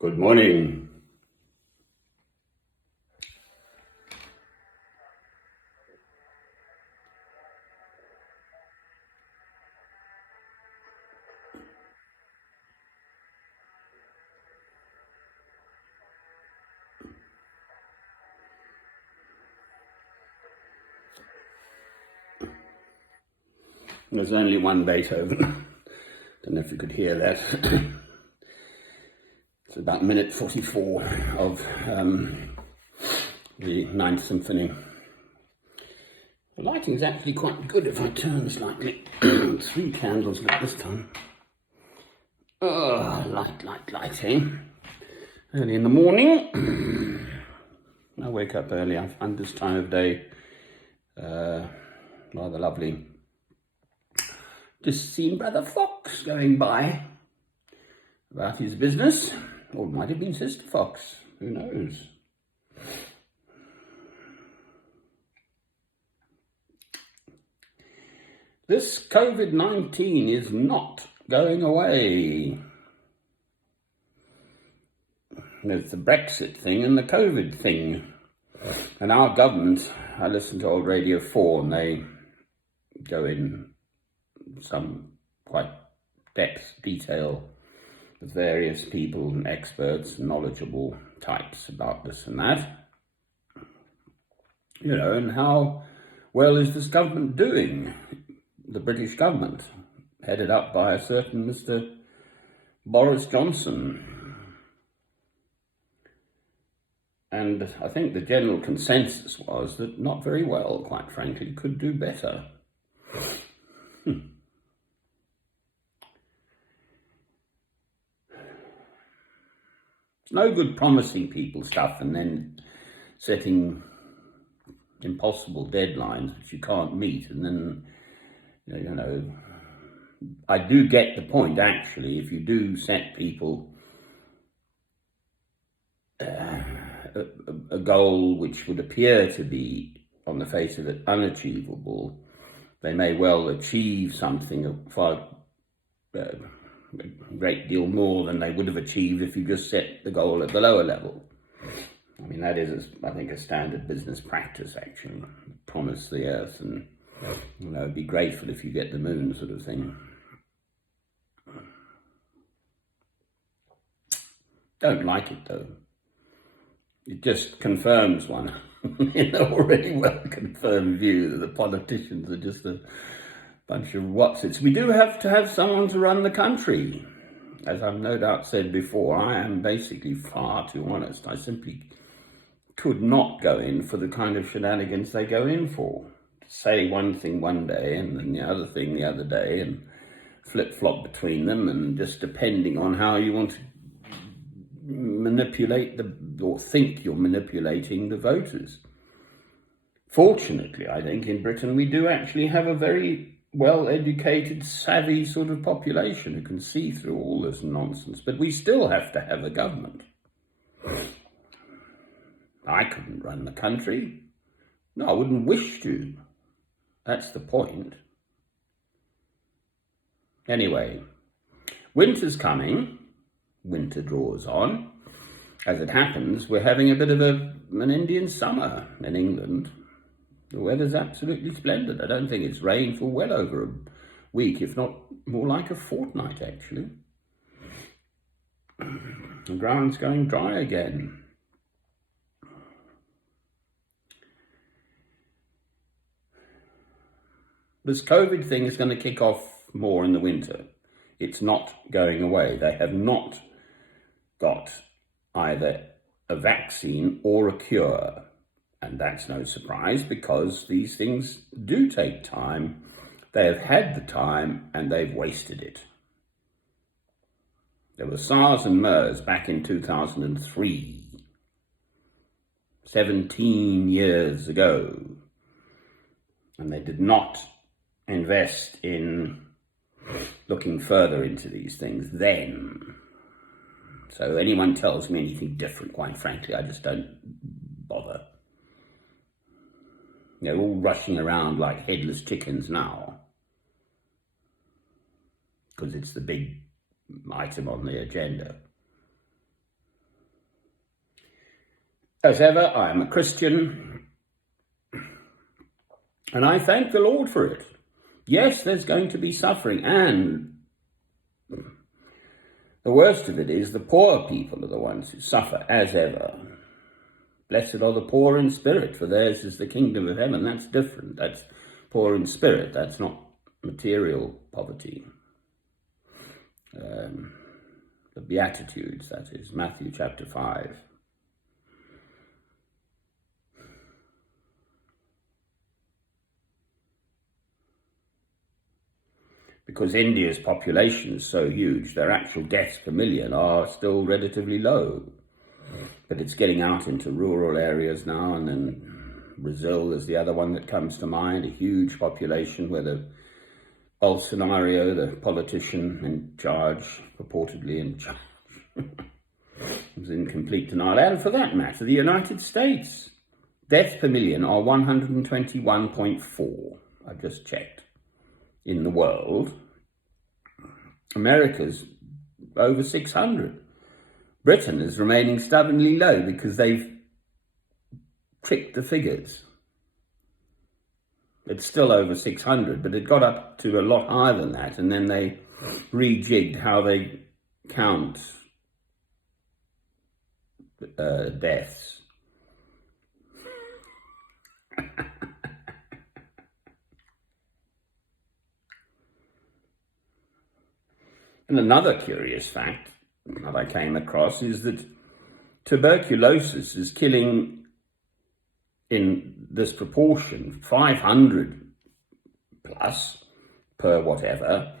Good morning. There's only one Beethoven. Don't know if you could hear that. It's about minute 44 of the Ninth Symphony. The lighting's actually quite good if I turn slightly. 3 candles lit this time. Oh, light, eh? Early in the morning. I wake up early. I find this time of day rather lovely. Just seen Brother Fox going by about his business, or it might have been Sister Fox, who knows. This COVID-19 is not going away. There's the Brexit thing and the COVID thing. And our government, I listen to old Radio 4 and they go in some quite detail with various people and experts and knowledgeable types about this and that. You know, and how well is this government doing? The British government, headed up by a certain Mr. Boris Johnson. And I think the general consensus was that not very well, quite frankly, could do better. It's no good promising people stuff and then setting impossible deadlines which you can't meet. And then, you know, I do get the point, actually. If you do set people a goal which would appear to be, on the face of it, unachievable, they may well achieve something of far a great deal more than they would have achieved if you just set the goal at the lower level. I mean, that is, I think, a standard business practice, actually. Promise the earth and, you know, be grateful if you get the moon, sort of thing. Don't like it, though. It just confirms one in an already well-confirmed view that the politicians are just a bunch of whatsits. We do have to have someone to run the country. As I've no doubt said before, I am basically far too honest. I simply could not go in for the kind of shenanigans they go in for. Say one thing one day and then the other thing the other day and flip-flop between them, and just depending on how you want to manipulate or think you're manipulating the voters. Fortunately, I think in Britain we do actually have a very well-educated, savvy sort of population who can see through all this nonsense, but we still have to have a government. I couldn't run the country. No, I wouldn't wish to. That's the point. Anyway, winter's coming. Winter draws on. As it happens, we're having a bit of an Indian summer in England. The weather's absolutely splendid. I don't think it's rained for well over a week, if not more like a fortnight, actually. The ground's going dry again. This COVID thing is going to kick off more in the winter. It's not going away. They have not got either a vaccine or a cure. And that's no surprise, because these things do take time. They have had the time and they've wasted it. There was SARS and MERS back in 2003, 17 years ago. And they did not invest in looking further into these things then. So anyone tells me anything different, quite frankly, I just don't bother. They're all rushing around like headless chickens now, because it's the big item on the agenda. As ever, I am a Christian, and I thank the Lord for it. Yes, there's going to be suffering, and the worst of it is the poor people are the ones who suffer, as ever. Blessed are the poor in spirit, for theirs is the kingdom of heaven. That's different. That's poor in spirit. That's not material poverty. The Beatitudes, that is, Matthew chapter 5. Because India's population is so huge, their actual deaths per million are still relatively low. But it's getting out into rural areas now, and then Brazil is the other one that comes to mind, a huge population where the Bolsonaro, the politician in charge, purportedly in charge, is in complete denial. And for that matter, the United States, deaths per million are 121.4, I've just checked, in the world. America's over 600. Britain is remaining stubbornly low because they've tricked the figures. It's still over 600, but it got up to a lot higher than that, and then they rejigged how they count deaths. And another curious fact that I came across is that tuberculosis is killing, in this proportion, 500 plus per whatever,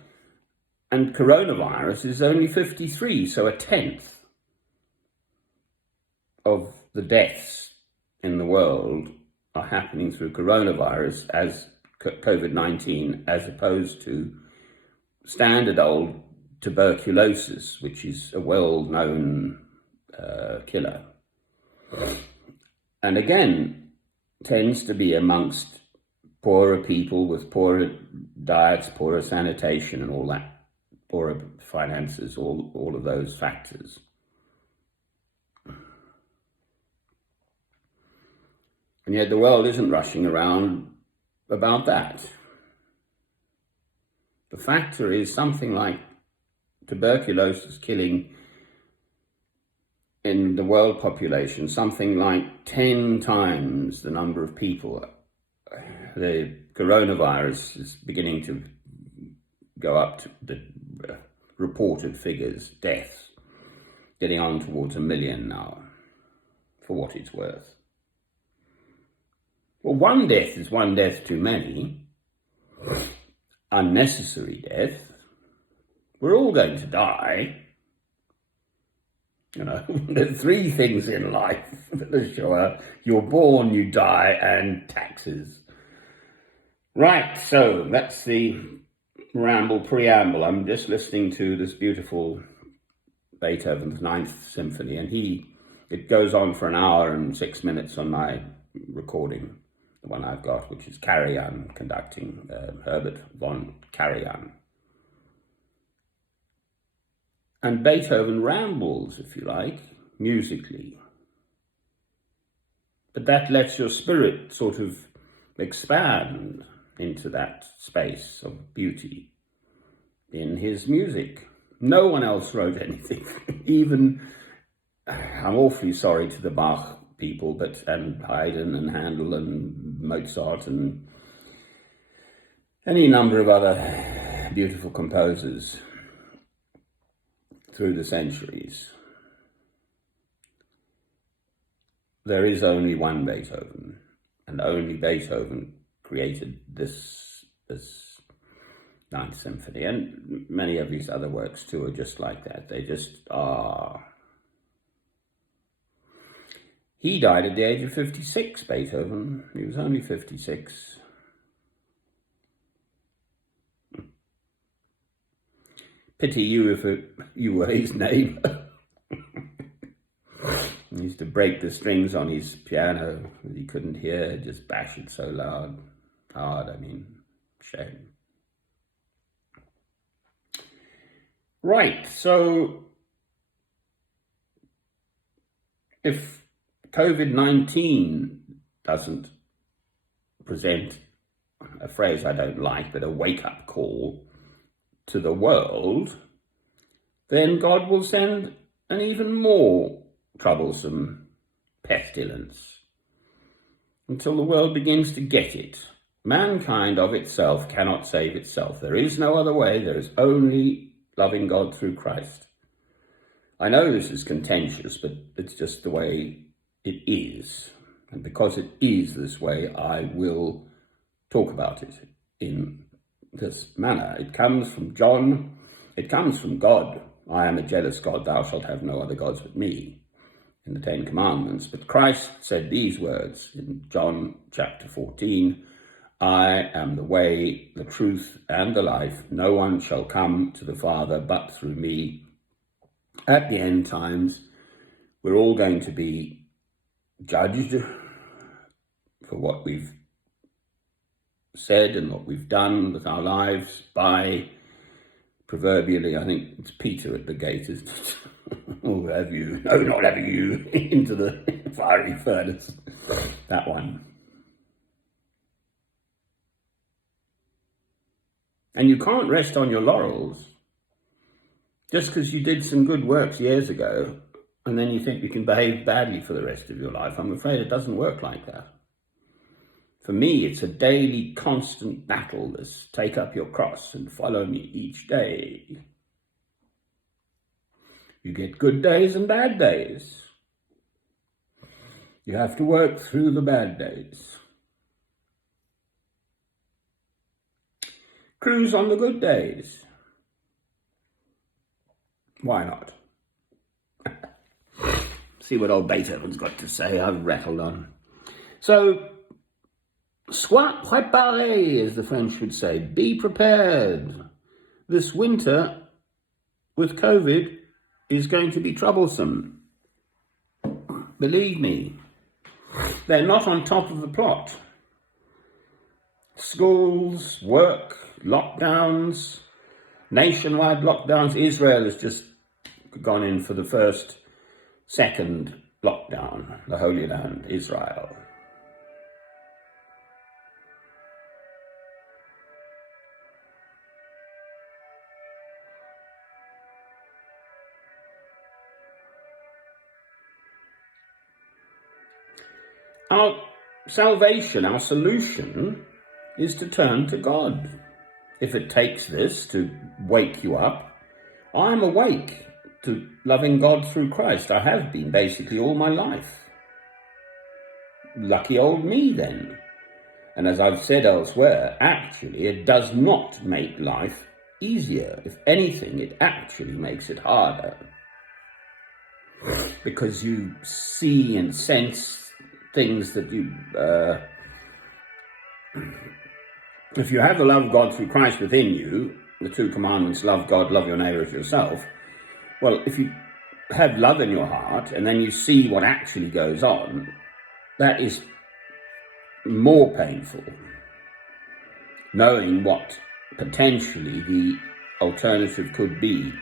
and coronavirus is only 53, so a tenth of the deaths in the world are happening through coronavirus as COVID-19, as opposed to standard old tuberculosis, which is a well-known killer. And again, tends to be amongst poorer people with poorer diets, poorer sanitation and all that, poorer finances, all of those factors. And yet the world isn't rushing around about that. The factor is something like tuberculosis killing in the world population something like 10 times the number of people. The coronavirus is beginning to go up to the reported figures, deaths, getting on towards 1 million now, for what it's worth. Well, one death is one death too many. Unnecessary death. We're all going to die. You know, there's 3 things in life that are sure. You're born, you die, and taxes. Right, so that's the preamble. I'm just listening to this beautiful Beethoven's Ninth Symphony, and it goes on for 1 hour and 6 minutes on my recording, the one I've got, which is Karajan conducting, Herbert von Karajan. And Beethoven rambles, if you like, musically. But that lets your spirit sort of expand into that space of beauty in his music. No one else wrote anything. Even, I'm awfully sorry to the Bach people, and Haydn and Handel and Mozart and any number of other beautiful composers through the centuries. There is only one Beethoven, and only Beethoven created this Ninth Symphony, and many of these other works too are just like that. They just are. He died at the age of 56, Beethoven. He was only 56. Pity you if you were his neighbour. He used to break the strings on his piano that he couldn't hear, just bash it so hard, shame. Right, so if COVID-19 doesn't present a phrase I don't like, but a wake-up call to the world, then God will send an even more troublesome pestilence until the world begins to get it. Mankind of itself cannot save itself. There is no other way. There is only loving God through Christ. I know this is contentious, but it's just the way it is. And because it is this way, I will talk about it in this manner. It comes from John. It comes from God. I am a jealous God. Thou shalt have no other gods but me, in the Ten Commandments. But Christ said these words in John chapter 14, I am the way, the truth, and the life. No one shall come to the Father but through me. At the end times, we're all going to be judged for what we've said and what we've done with our lives by, proverbially, I think it's Peter at the gate, isn't it? Oh, have you? No, not having you into the fiery furnace. That one. And you can't rest on your laurels just because you did some good works years ago and then you think you can behave badly for the rest of your life. I'm afraid it doesn't work like that. For me, it's a daily, constant battle, this take up your cross and follow me each day. You get good days and bad days. You have to work through the bad days. Cruise on the good days. Why not? See what old Beethoven's got to say. I've rattled on. So, sois préparé, as the French would say. Be prepared. This winter, with COVID, is going to be troublesome. Believe me. They're not on top of the plot. Schools, work, lockdowns, nationwide lockdowns. Israel has just gone in for the second lockdown, the Holy Land, Israel. Our salvation, our solution, is to turn to God. If it takes this to wake you up, I'm awake to loving God through Christ. I have been basically all my life. Lucky old me then. And as I've said elsewhere, actually it does not make life easier. If anything, it actually makes it harder. Because you see and sense things that you... if you have the love of God through Christ within you, the two commandments, love God, love your neighbor as yourself, well, if you have love in your heart and then you see what actually goes on, that is more painful. Knowing what potentially the alternative could be.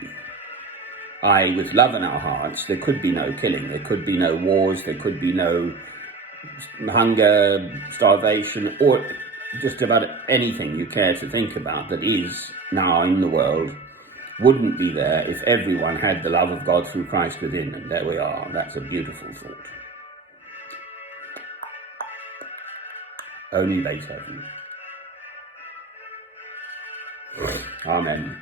With love in our hearts, there could be no killing, there could be no wars, there could be no hunger, starvation, or just about anything you care to think about that is now in the world wouldn't be there if everyone had the love of God through Christ within. And there we are. That's a beautiful thought. Only Beethoven. Amen.